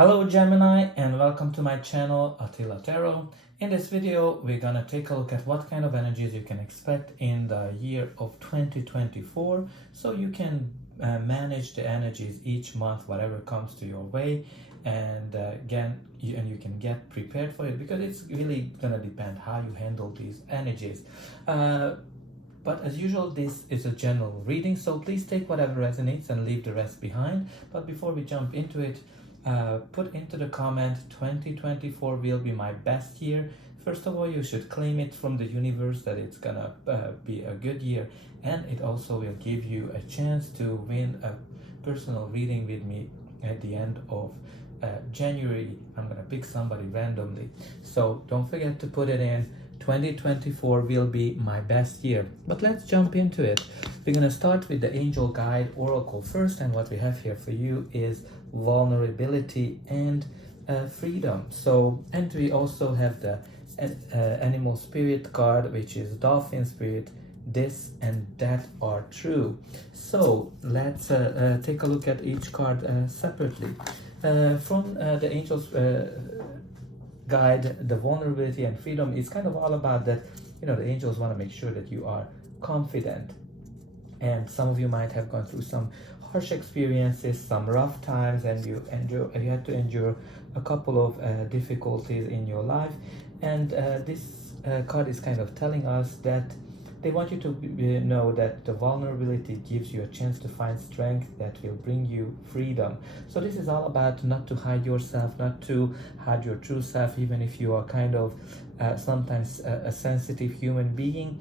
Hello Gemini, and welcome to my channel Attila Tarot. In this video we're gonna take a look at what kind of energies you can expect in the year of 2024, so you can manage the energies each month, whatever comes to your way, and again you can get prepared for it, because it's really gonna depend how you handle these energies. But as usual, this is a general reading, so please take whatever resonates and leave the rest behind. But before we jump into it, put into the comment 2024 will be my best year. First of all, you should claim it from the universe that it's gonna be a good year, and it also will give you a chance to win a personal reading with me at the end of January. I'm gonna pick somebody randomly, so don't forget to put it in. 2024 will be my best year. But let's jump into it. We're going to start with the Angel Guide Oracle first, and what we have here for you is vulnerability and freedom. So, and we also have the Animal Spirit card, which is Dolphin Spirit. This and that are true. So let's take a look at each card separately. From the Angel's Guide, the vulnerability and freedom is kind of all about that. The angels want to make sure that you are confident, and some of you might have gone through some harsh experiences, some rough times, and you had to endure a couple of difficulties in your life, and this card is kind of telling us that they want you to know that the vulnerability gives you a chance to find strength that will bring you freedom. So this is all about not to hide yourself, not to hide your true self, even if you are kind of sometimes a sensitive human being.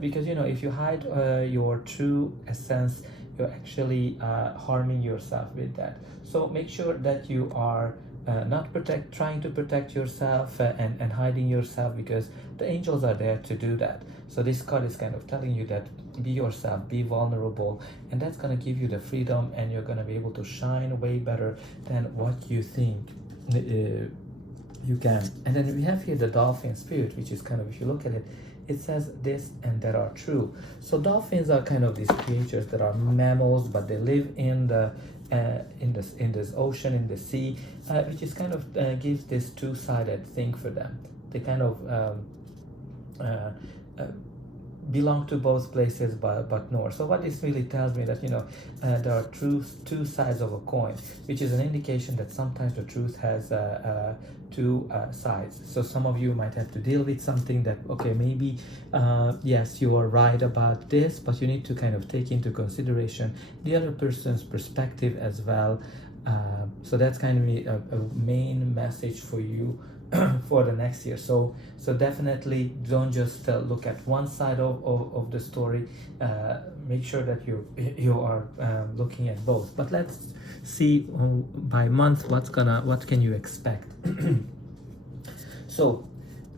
Because if you hide your true essence, you're actually harming yourself with that. So make sure that you are not trying to protect yourself and hiding yourself, because the angels are there to do that. So this card is kind of telling you that be yourself, be vulnerable, and that's going to give you the freedom, and you're going to be able to shine way better than what you think you can. And then we have here the Dolphin Spirit, which is kind of, if you look at it, it says this and that are true. So dolphins are kind of these creatures that are mammals, but they live in this ocean, in the sea, which is kind of gives this two-sided thing for them. They kind of belong to both places, but nor. So what this really tells me that there are two sides of a coin, which is an indication that sometimes the truth has two sides. So some of you might have to deal with something that, okay, maybe yes, you are right about this, but you need to kind of take into consideration the other person's perspective as well. So that's kind of a main message for you for the next year. So definitely don't just look at one side of the story. Make sure that you are looking at both. But let's see by month what can you expect. So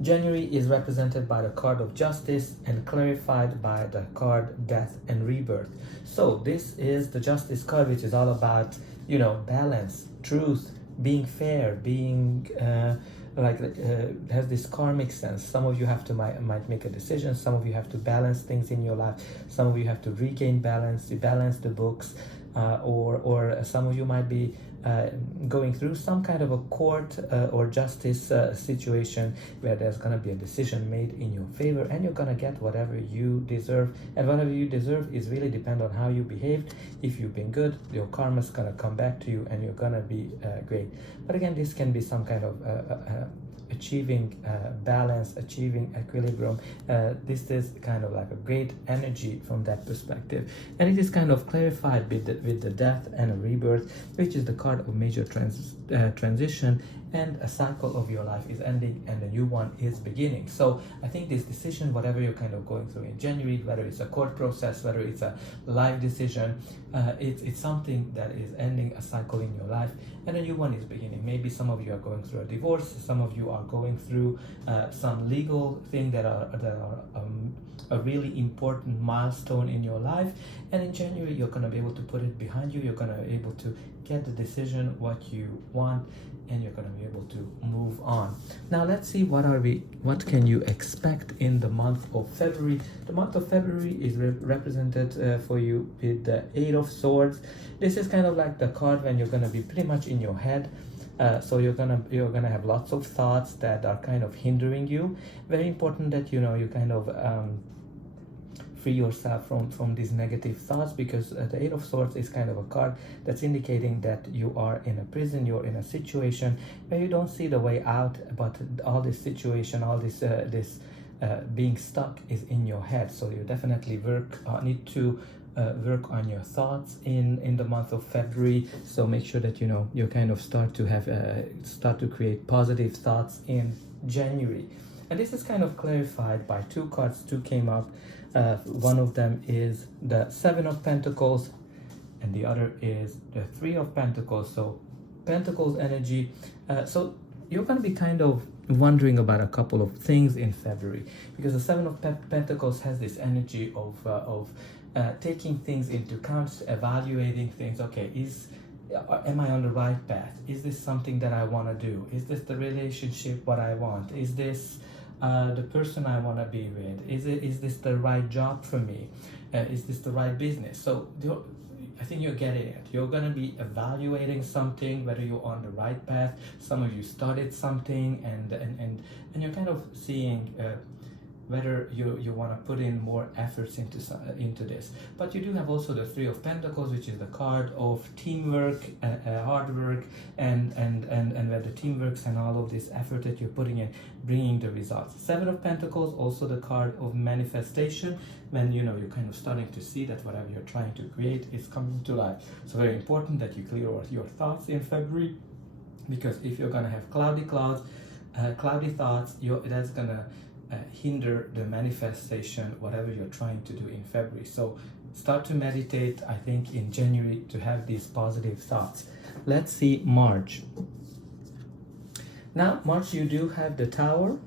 January is represented by the card of Justice and clarified by the card Death and Rebirth. So this is the Justice card, which is all about balance, truth, being fair, being has this karmic sense. Some of you have to might make a decision. Some of you have to balance things in your life. Some of you have to regain balance, to balance the books, or some of you might be going through some kind of a court or justice situation where there's going to be a decision made in your favor, and you're going to get whatever you deserve. And whatever you deserve is really depend on how you behaved. If you've been good, your karma's going to come back to you, and you're going to be great. But again, this can be some kind of achieving balance, achieving equilibrium. This is kind of like a great energy from that perspective, and it is kind of clarified with the Death and a Rebirth, which is the card of major transition, and a cycle of your life is ending and a new one is beginning. So I think this decision, whatever you're kind of going through in January, whether it's a court process, whether it's a life decision, it's something that is ending a cycle in your life, and a new one is beginning. Maybe some of you are going through a divorce, some of you are going through some legal thing that are a really important milestone in your life, and in January you're going to be able to put it behind you. You're going to be able to get the decision what you want, and you're going to be able to move on. Now let's see what can you expect in the month of February. The month of February is represented for you with the Eight of Swords. This is kind of like the card when you're going to be pretty much in your head. So you're gonna have lots of thoughts that are kind of hindering you. Very important that you kind of free yourself from these negative thoughts, because the Eight of Swords is kind of a card that's indicating that you are in a prison, you're in a situation where you don't see the way out, but all this situation, all this being stuck is in your head. So you definitely need to work on your thoughts in the month of February. So make sure that you kind of start to create positive thoughts in January. And this is kind of clarified by two cards. Two came up. One of them is the Seven of Pentacles, and the other is the Three of Pentacles. So Pentacles energy. So you're going to be kind of wondering about a couple of things in February, because the Seven of Pentacles has this energy of taking things into account, evaluating things. Okay, am I on the right path? Is this something that I want to do? Is this the relationship what I want? Is this the person I want to be with? Is this the right job for me? Is this the right business? So I think you're getting it. You're going to be evaluating something, whether you're on the right path. Some of you started something, and you're kind of seeing whether you want to put in more efforts into this. But you do have also the Three of Pentacles, which is the card of teamwork, hard work, and where the teamworks and all of this effort that you're putting in, bringing the results. Seven of Pentacles, also the card of manifestation, when you're kind of starting to see that whatever you're trying to create is coming to life. So very important that you clear out your thoughts in February, because if you're gonna have cloudy thoughts, that's gonna hinder the manifestation, whatever you're trying to do in February. So start to meditate, I think, in January to have these positive thoughts. Let's see March. Now, March, you do have the Tower,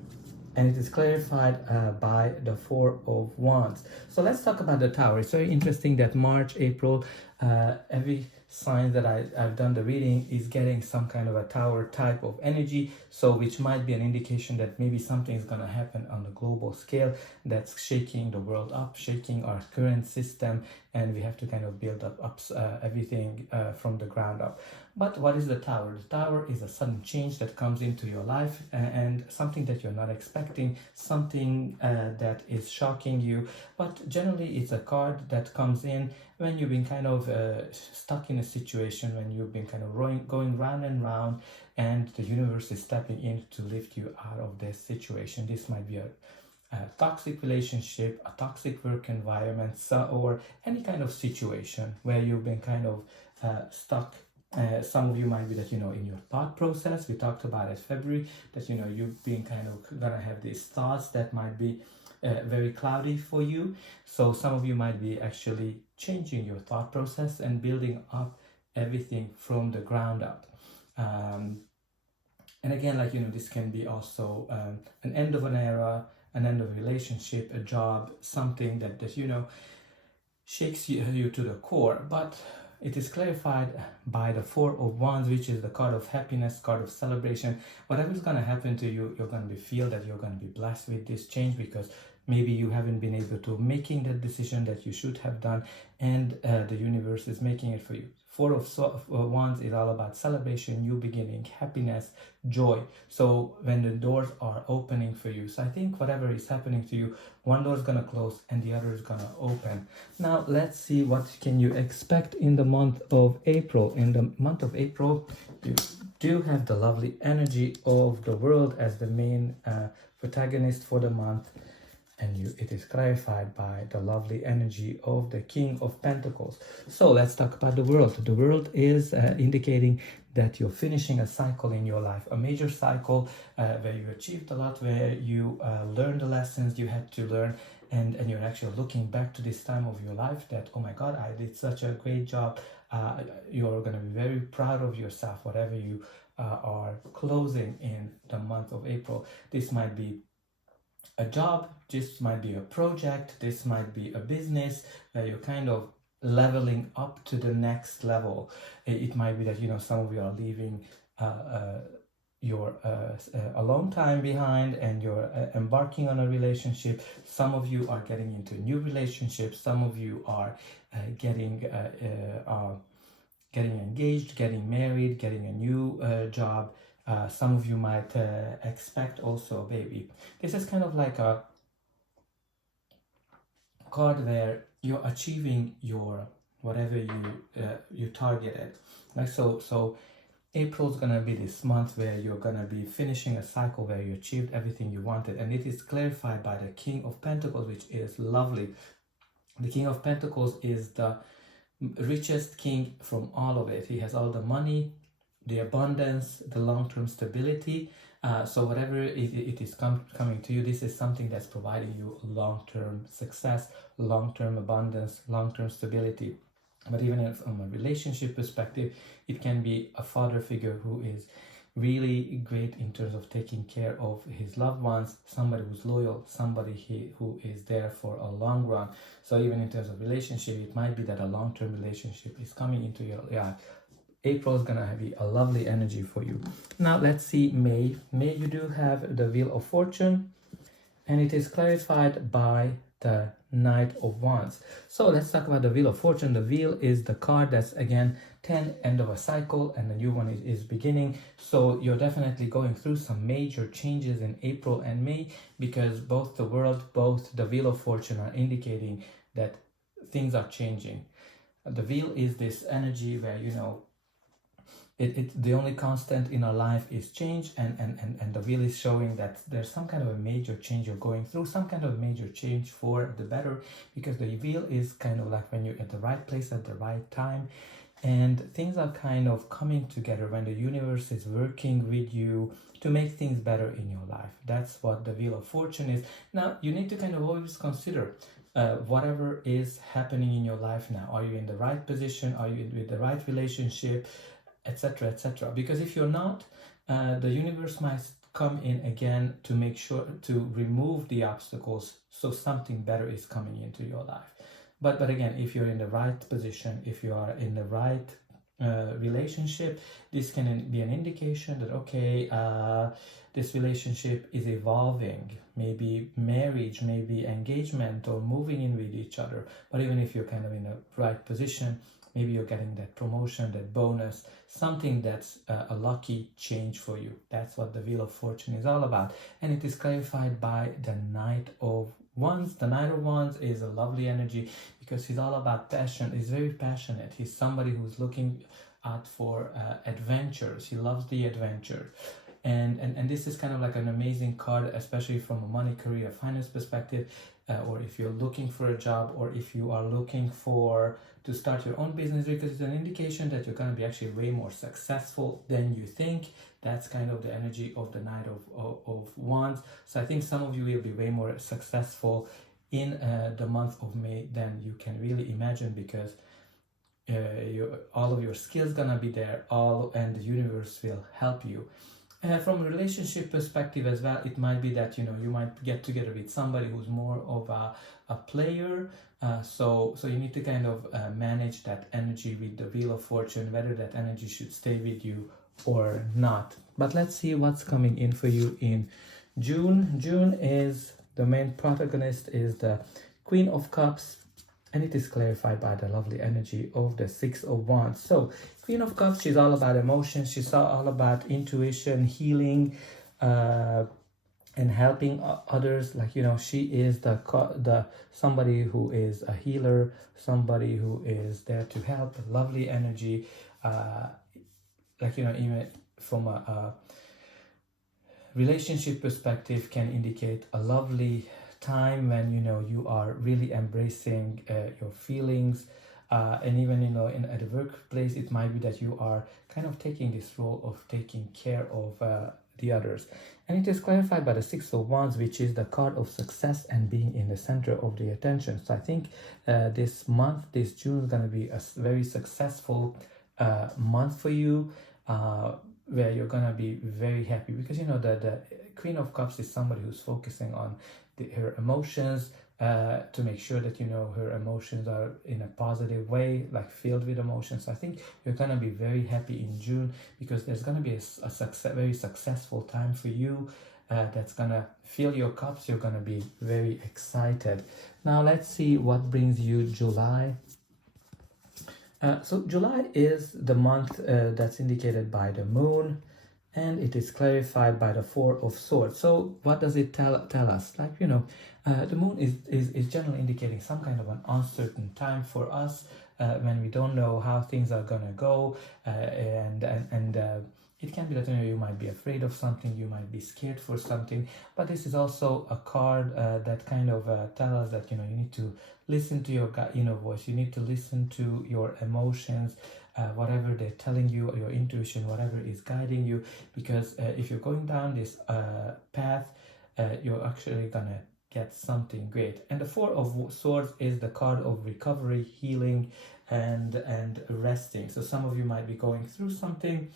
and it is clarified by the Four of Wands. So let's talk about the Tower. It's very interesting that March, April, every sign that I've done the reading is getting some kind of a Tower type of energy, so which might be an indication that maybe something is going to happen on the global scale that's shaking the world up, shaking our current system, and we have to kind of build up everything from the ground up. But what is the Tower? The Tower is a sudden change that comes into your life, and something that you're not expecting, something that is shocking you. But generally it's a card that comes in when you've been kind of stuck in a situation, when you've been kind of going round and round, and the universe is stepping in to lift you out of this situation. This might be a toxic relationship, a toxic work environment, or any kind of situation where you've been kind of stuck. Some of you might be that, in your thought process, we talked about it February, that, you've been kind of gonna have these thoughts that might be very cloudy for you. So some of you might be actually changing your thought process and building up everything from the ground up. And again, this can be also an end of an era, an end of a relationship, a job, something that shakes you to the core. But it is clarified by the Four of Wands, which is the card of happiness, card of celebration. Whatever is going to happen to you, you're going to feel that you're going to be blessed with this change, because maybe you haven't been able to making that decision that you should have done, and the universe is making it for you. Four of Wands is all about celebration, new beginning, happiness, joy. So when the doors are opening for you, so I think whatever is happening to you, one door is going to close and the other is going to open. Now let's see what can you expect in the month of April. In the month of April, you do have the lovely energy of the World as the main protagonist for the month. And it is clarified by the lovely energy of the King of Pentacles. So let's talk about the World. The World is indicating that you're finishing a cycle in your life, a major cycle where you achieved a lot, where you learned the lessons you had to learn, and you're actually looking back to this time of your life that, oh my God, I did such a great job. You're going to be very proud of yourself, whatever you are closing in the month of April. This might be a job, this might be a project, this might be a business where you're kind of leveling up to the next level. It might be that some of you are leaving your alone time behind, and you're embarking on a relationship. Some of you are getting into new relationships. Some of you are getting getting engaged, getting married, getting a new job. Some of you might expect also a baby. This is kind of like a card where you're achieving your whatever you targeted. Like so April's gonna be this month where you're gonna be finishing a cycle where you achieved everything you wanted, and it is clarified by the King of Pentacles, which is lovely. The King of Pentacles is the richest king from all of it. He has all the money, the abundance, the long-term stability. So whatever it is coming to you, this is something that's providing you long-term success, long-term abundance, long-term stability. But even from a relationship perspective, it can be a father figure who is really great in terms of taking care of his loved ones, somebody who's loyal, somebody who is there for a long run. So even in terms of relationship, it might be that a long-term relationship is coming into your life. April is gonna be a lovely energy for you. Now let's see May. May, you do have the Wheel of Fortune, and it is clarified by the Knight of Wands. So let's talk about the Wheel of Fortune. The wheel is the card that's again 10, end of a cycle, and the new one is beginning. So you're definitely going through some major changes in April and May, because both the world, both the Wheel of Fortune are indicating that things are changing. The wheel is this energy where, you know, the only constant in our life is change, and the wheel is showing that there's some kind of a major change you're going through, some kind of major change for the better, because the wheel is kind of like when you're at the right place at the right time, and things are kind of coming together when the universe is working with you to make things better in your life. That's what the Wheel of Fortune is. Now, you need to kind of always consider whatever is happening in your life now. Are you in the right position? Are you with the right relationship? Etc., etc. Because if you're not, the universe might come in again to make sure to remove the obstacles, so something better is coming into your life. But again, if you're in the right position, if you are in the right relationship, this can be an indication that, okay, this relationship is evolving, maybe marriage, maybe engagement, or moving in with each other. But even if you're kind of in the right position, maybe you're getting that promotion, that bonus, something that's a lucky change for you. That's what the Wheel of Fortune is all about. And it is clarified by the Knight of Wands. The Knight of Wands is a lovely energy because he's all about passion. He's very passionate. He's somebody who's looking out for adventures. He loves the adventure. And this is kind of like an amazing card, especially from a money, career, finance perspective, or if you're looking for a job, or if you are looking to start your own business, because it's an indication that you're going to be actually way more successful than you think. That's kind of the energy of the Knight of Wands. So I think some of you will be way more successful in the month of May than you can really imagine, because all of your skills gonna be there, and the universe will help you. From a relationship perspective as well, it might be that, you know, you might get together with somebody who's more of a player. So you need to kind of manage that energy with the Wheel of Fortune, whether that energy should stay with you or not. But let's see what's coming in for you in June. June is, the main protagonist is the Queen of Cups, and it is clarified by the lovely energy of the Six of Wands. So Queen of Cups, she's all about emotions. She's all about intuition, healing, and helping others. Like, you know, she is the somebody who is a healer, somebody who is there to help. Lovely energy. Like, you know, even from a relationship perspective, can indicate a lovely time when, you know, you are really embracing your feelings, and even, you know, at the workplace, it might be that you are kind of taking this role of taking care of the others. And it is clarified by the Six of Wands, which is the card of success and being in the center of the attention. So I think this month, this June, is going to be a very successful month for you, where you're going to be very happy, because, you know, the Queen of Cups is somebody who's focusing on her emotions, to make sure that, you know, her emotions are in a positive way, like filled with emotions. So I think you're going to be very happy in June, because there's going to be a very successful time for you that's going to fill your cups. You're going to be very excited. Now let's see what brings you July. So July is the month that's indicated by the moon, and it is clarified by the Four of Swords. So what does it tell us? Like, the moon is generally indicating some kind of an uncertain time for us, when we don't know how things are gonna go, and it can be that you might be afraid of something, you might be scared for something, but this is also a card that kind of tells us that you need to listen to your gut inner voice. You need to listen to your emotions, whatever they're telling you, your intuition, whatever is guiding you, because if you're going down this path, you're actually gonna get something great. And the Four of Swords is the card of recovery, healing, and resting. So some of you might be going through something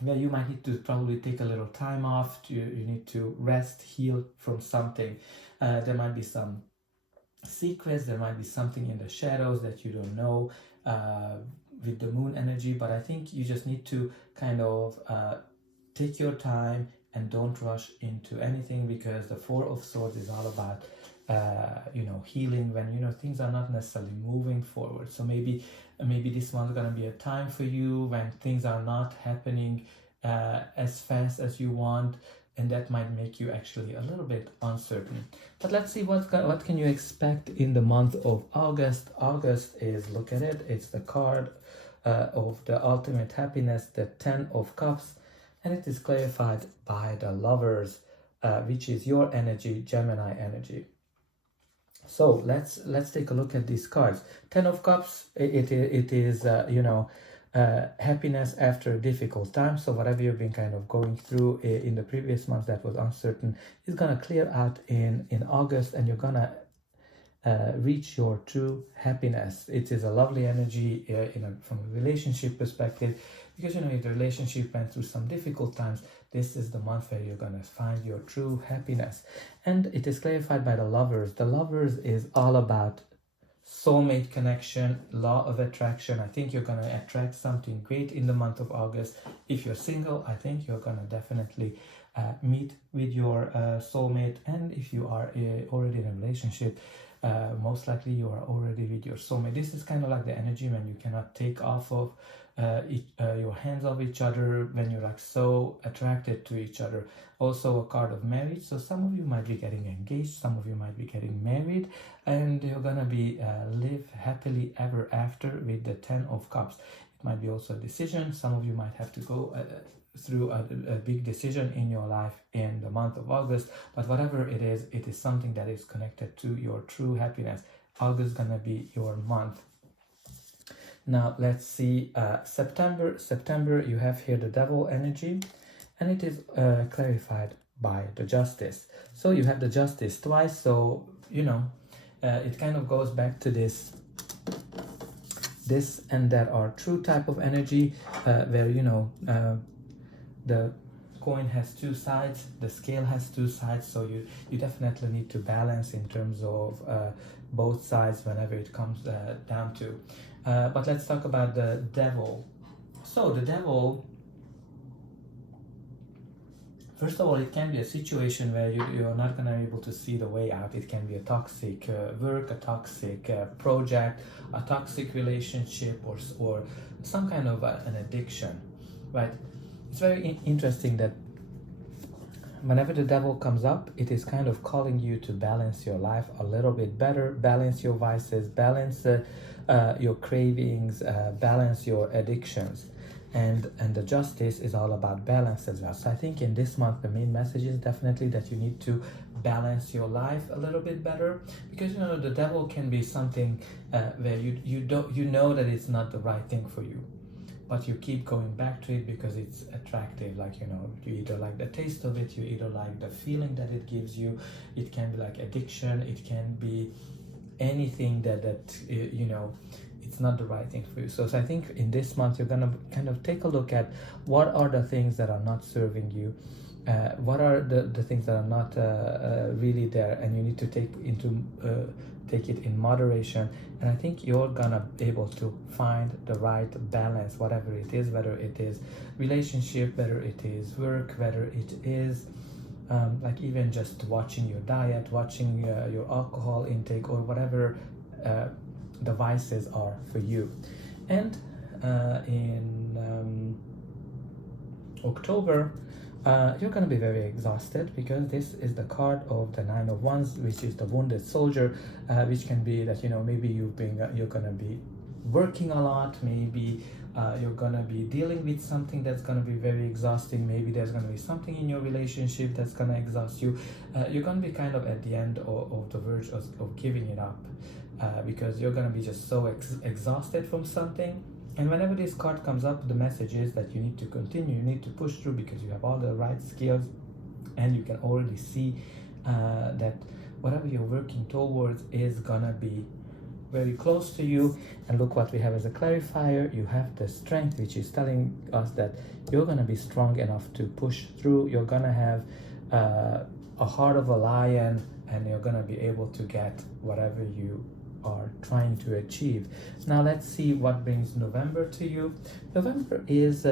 where you might need to probably take a little time off. You need to rest, heal from something. There might be some secrets, there might be something in the shadows that you don't know with the moon energy, but I think you just need to kind of take your time and don't rush into anything, because the Four of Swords is all about healing when things are not necessarily moving forward. So maybe this one's gonna be a time for you when things are not happening as fast as you want, and that might make you actually a little bit uncertain. But let's see what can you expect in the month of August. August is, look at it, it's the card of the ultimate happiness, the Ten of Cups, and it is clarified by the Lovers, which is your energy, Gemini energy. So let's take a look at these cards. Ten of Cups, it is happiness after a difficult time. So whatever you've been kind of going through in the previous months that was uncertain is gonna clear out in August, and you're gonna reach your true happiness. It is a lovely energy from a relationship perspective, because if the relationship went through some difficult times, this is the month where you're gonna find your true happiness. And it is clarified by the Lovers. The Lovers is all about soulmate connection, law of attraction. I think you're gonna attract something great in the month of August. If you're single, I think you're gonna definitely meet with your soulmate, and if you are already in a relationship, most likely you are already with your soulmate. This is kind of like the energy when you cannot take off of your hands of each other, when you're like so attracted to each other. Also a card of marriage. So some of you might be getting engaged, some of you might be getting married, and you're gonna be live happily ever after with the Ten of Cups. It might be also a decision. Some of you might have to go through a big decision in your life in the month of August, but whatever it is something that is connected to your true happiness. August is gonna be your month. Now let's see September. September, you have here the Devil energy, and it is clarified by the Justice. So you have the Justice twice, so it kind of goes back to this and that are true type of energy, where the coin has two sides, the scale has two sides, so you definitely need to balance in terms of both sides whenever it comes down to. But let's talk about the Devil. So the Devil, first of all, it can be a situation where you're not going to be able to see the way out. It can be a toxic work, a toxic project, a toxic relationship, or some kind of an addiction, right? It's very interesting that whenever the Devil comes up, it is kind of calling you to balance your life a little bit better, balance your vices, balance your cravings, balance your addictions. And the Justice is all about balance as well. So I think in this month, the main message is definitely that you need to balance your life a little bit better, because the Devil can be something where you know that it's not the right thing for you, but you keep going back to it because it's attractive. Like, you either like the taste of it, you either like the feeling that it gives you. It can be like addiction, it can be anything that it's not the right thing for you. So I think in this month, you're gonna kind of take a look at what are the things that are not serving you, what are the things that are not really there, and you need to take it in moderation. And I think you're gonna be able to find the right balance, whatever it is, whether it is relationship, whether it is work, whether it is like even just watching your diet, watching your alcohol intake, or whatever the vices are for you. And in October, you're going to be very exhausted, because this is the card of the Nine of Wands, which is the wounded soldier, which can be that, you know, maybe you're going to be working a lot, maybe you're going to be dealing with something that's going to be very exhausting, maybe there's going to be something in your relationship that's going to exhaust you. You're going to be kind of at the end of the verge of giving it up, because you're going to be just so exhausted from something. And whenever this card comes up, the message is that you need to continue, you need to push through, because you have all the right skills, and you can already see that whatever you're working towards is gonna be very close to you. And look what we have as a clarifier. You have the strength, which is telling us that you're gonna be strong enough to push through. You're gonna have a heart of a lion, and you're gonna be able to get whatever you are trying to achieve. Now let's see what brings November to you. November is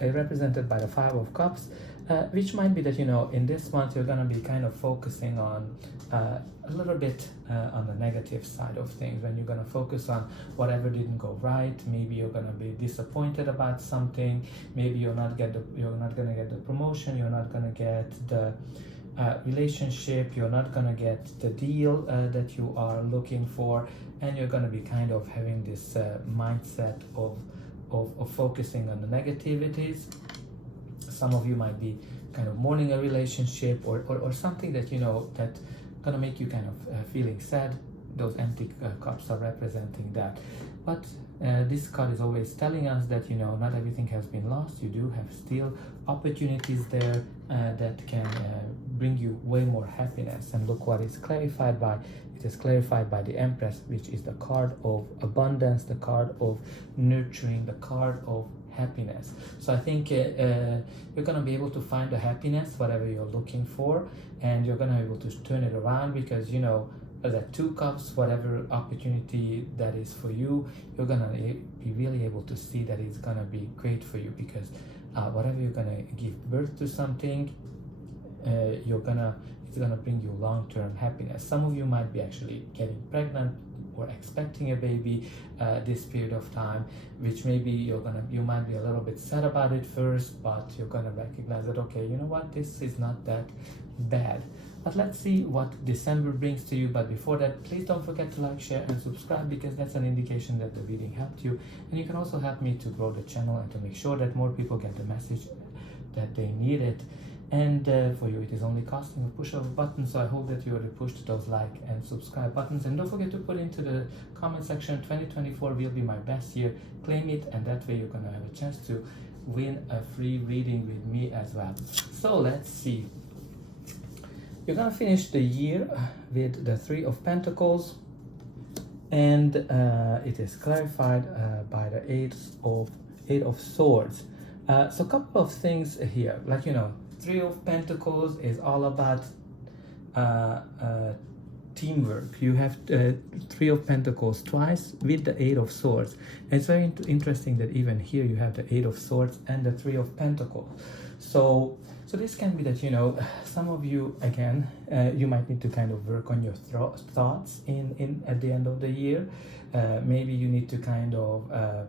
represented by the Five of Cups, which might be that, you know, in this month you're going to be kind of focusing on a little bit on the negative side of things, when you're going to focus on whatever didn't go right. Maybe you're going to be disappointed about something, maybe you're not going to get the promotion, you're not going to get the relationship, you're not gonna get the deal that you are looking for, and you're gonna be kind of having this mindset of focusing on the negativities. Some of you might be kind of mourning a relationship or something that, you know, that gonna make you kind of feeling sad. Those empty cups are representing that. But this card is always telling us that, you know, not everything has been lost. You do have still opportunities there that can bring you way more happiness. And look what it's clarified by. It is clarified by the Empress, which is the card of abundance, the card of nurturing, the card of happiness. So I think you're going to be able to find the happiness, whatever you're looking for, and you're going to be able to turn it around, because, you know, that Two Cups, whatever opportunity that is for you, you're going to be really able to see that it's going to be great for you, because whatever you're going to give birth to something, it's gonna bring you long-term happiness. Some of you might be actually getting pregnant or expecting a baby this period of time, which maybe you might be a little bit sad about it first, but you're gonna recognize that, okay, you know what, this is not that bad. But let's see what December brings to you. But before that, please don't forget to like, share and subscribe, because that's an indication that the reading helped you. And you can also help me to grow the channel and to make sure that more people get the message that they need it. And for you, it is only costing a push of a button, so I hope that you already pushed those like and subscribe buttons. And don't forget to put into the comment section, 2024 will be my best year. Claim it, and that way you're gonna have a chance to win a free reading with me as well. So let's see. You're gonna finish the year with the Three of Pentacles, and it is clarified by the Eight of Swords. So a couple of things here, like, you know, Three of Pentacles is all about teamwork. You have Three of Pentacles twice with the Eight of Swords. And it's very interesting that even here you have the Eight of Swords and the Three of Pentacles. So this can be that, you know, some of you, again, you might need to kind of work on your thoughts at the end of the year. Maybe you need to kind of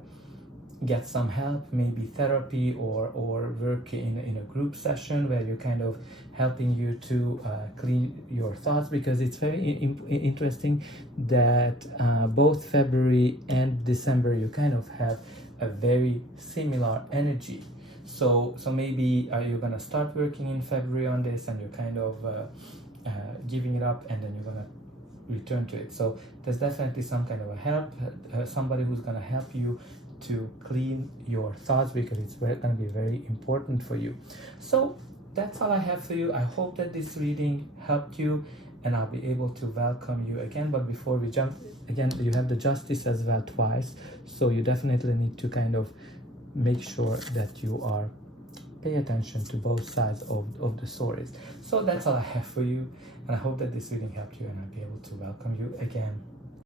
get some help, maybe therapy or work in a group session where you're kind of helping you to clean your thoughts, because it's very interesting that both February and December you kind of have a very similar energy. So maybe you're gonna start working in February on this, and you're kind of giving it up, and then you're gonna return to it. So there's definitely some kind of a help, somebody who's gonna help you to clean your thoughts, because it's going to be very important for you. So that's all I have for you. I hope that this reading helped you, and I'll be able to welcome you again. But before we jump, again, you have the Justice as well twice, so you definitely need to kind of make sure that you are pay attention to both sides of the stories. So that's all I have for you, and I hope that this reading helped you, and I'll be able to welcome you again.